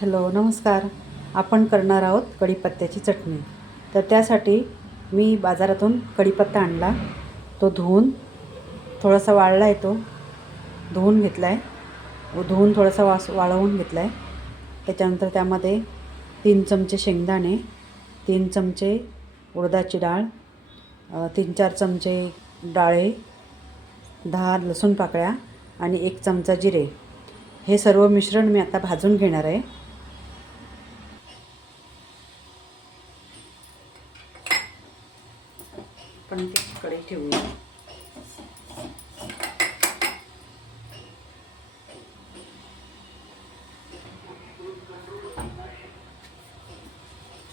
Hello नमस्कार. आपण करणार आहोत कढीपत्त्याची चटणी. तर त्यासाठी मी बाजारातून कढीपत्ता आणला. तो धुवून थोडासा वाळला आहे तो धुवून घेतला आहे व धुवून थोडासा वास वाळवून घेतला आहे त्याच्यानंतर त्यामध्ये तीन चमचे शेंगदाणे तीन चमचे उडदाची डाळ तीन चार चमचे डाळे दहा लसूण पाकळ्या आणि एक चमचा जिरे. हे सर्व मिश्रण मी आता भाजून घेणार आहे. पण ते कडे ठेवूया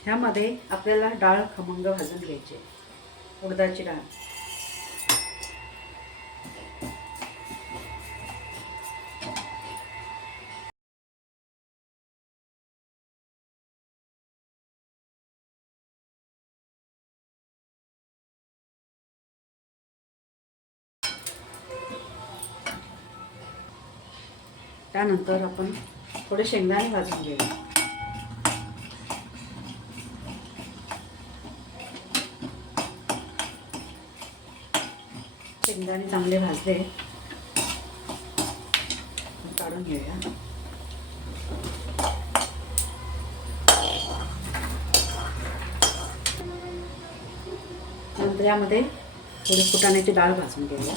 ह्यामध्ये आपल्याला डाळ खमंग भाजून घ्यायची उडदाची डाळ. त्यानंतर आपण थोडे शेंगदाणे भाजून घेऊया शेंगदाणे चांगले भाजले. काढून घेऊया. नंतर यामध्ये थोडी फुटाण्याची डाळ भाजून घेऊया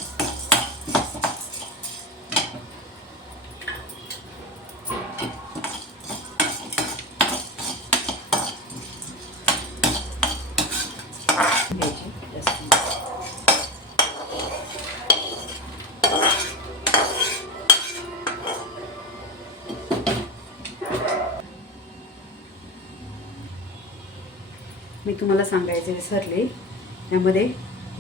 घ्यायची जास्त मी तुम्हाला सांगायचे विसरले यामध्ये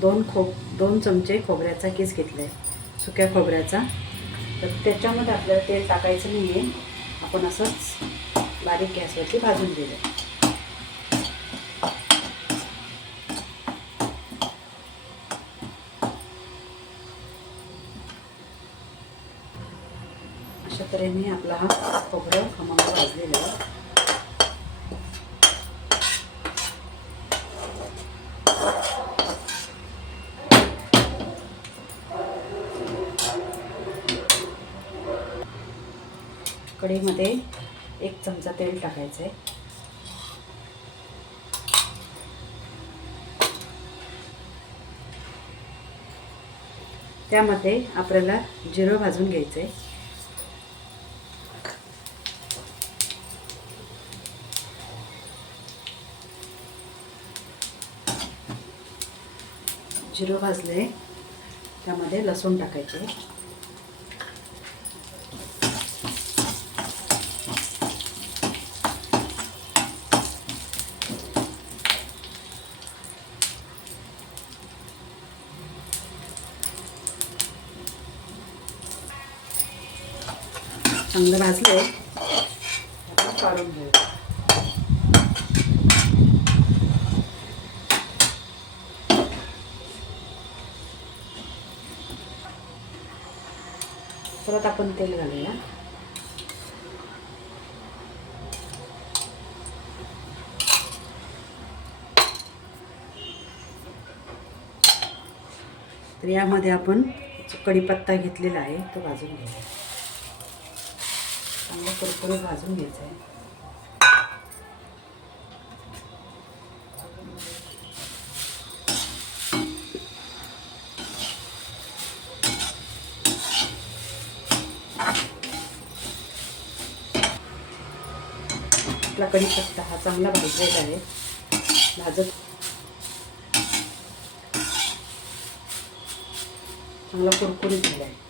दोन खोब दोन चमचे खोबऱ्याचा केस घेतला आहे सुक्या खोबऱ्याचा. तर त्याच्यामध्ये आपल्याला तेल टाकायचं नाही आहे आपण असंच बारीक गॅसवरती भाजून दिलं अशा तऱ्हेने आपला हा खोबरं खमंग भाजलेला आहे. कढीमध्ये एक चमचा तेल टाकायचं आहे. त्यामध्ये आपल्याला जिरं भाजून घ्यायचं आहे. जिरं भाजले त्यामध्ये लसूण टाकायचे चांगलं भाजलं काढून घेऊ परत आपण तेल घालूया. तर यामध्ये आपण जो कढीपत्ता घेतलेला आहे तो भाजून घेऊया. चांगलं कुरकुरे भाजून घ्यायचं आहे. आपला कढीपत्ता हा चांगला भाजलेला आहे. भाजत चांगला कुरकुरीत झाला आहे.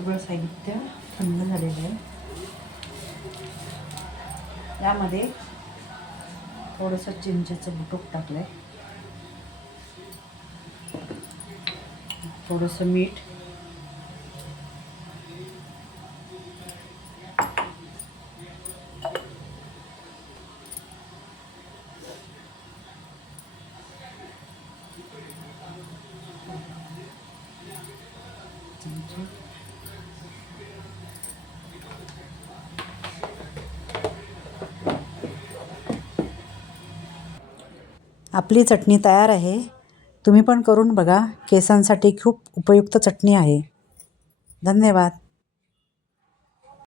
सगळं साहित्य थंड झालेलं आहे यामध्ये थोडंसं चिंचेचं बुटूक टाकलं आहे थोडंसं मीठ Thank you. आपली चटणी तयार आहे. तुम्ही पण करून बघा. केसांसाठी खूप उपयुक्त चटणी आहे. धन्यवाद.